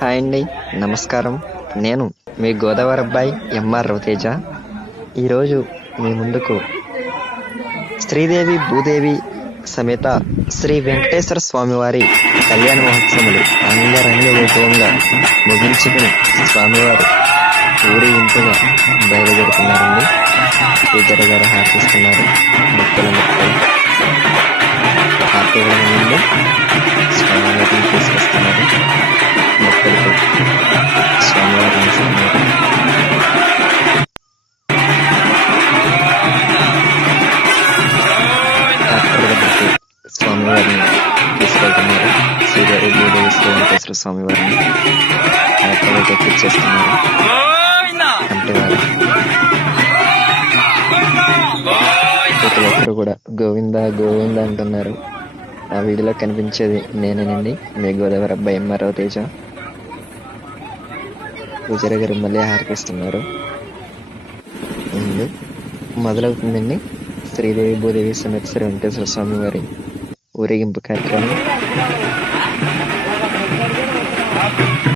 Hi అండి, నమస్కారం. నేను మీ గోదావరి అబ్బాయి ఎంఆర్ రవితేజ. ఈరోజు మీ ముందుకు శ్రీదేవి భూదేవి సమేత శ్రీ వెంకటేశ్వర స్వామివారి కళ్యాణ మహోత్సవములు అంగరంగ వైభవంగా ముగించుకుని స్వామివారు ఊరేగింపుగా బయలుదేరుతున్నారండి. పూజారి గారు హారతిస్తున్నారు. భక్తులందరూ హారతి ఇవ్వడం ముందు స్వామివారిని తీసుకొస్తున్నారు. భక్తులకు స్వామివారిని స్వామివారిని తీసుకెళ్తున్నారు. శ్రీదేవి భూదేవి శ్రీ వెంకటేశ్వర స్వామివారిని ఎక్కిచ్చేస్తున్నారు. అంటే ప్రతి ఒక్కరు కూడా గోవింద గోవింద అంటున్నారు. ఆ వీధిలో కనిపించేది నేనేనండి, మీ గోదావరి అబ్బాయి ఎంఆర్ రవితేజ. పూజారి గారు మళ్ళీ హారతిస్తున్నారు. మొదలవుతుందండి శ్రీదేవి భూదేవి సమేత శ్రీ వెంకటేశ్వర స్వామి వారి ఊరేగింపు కార్యక్రమం.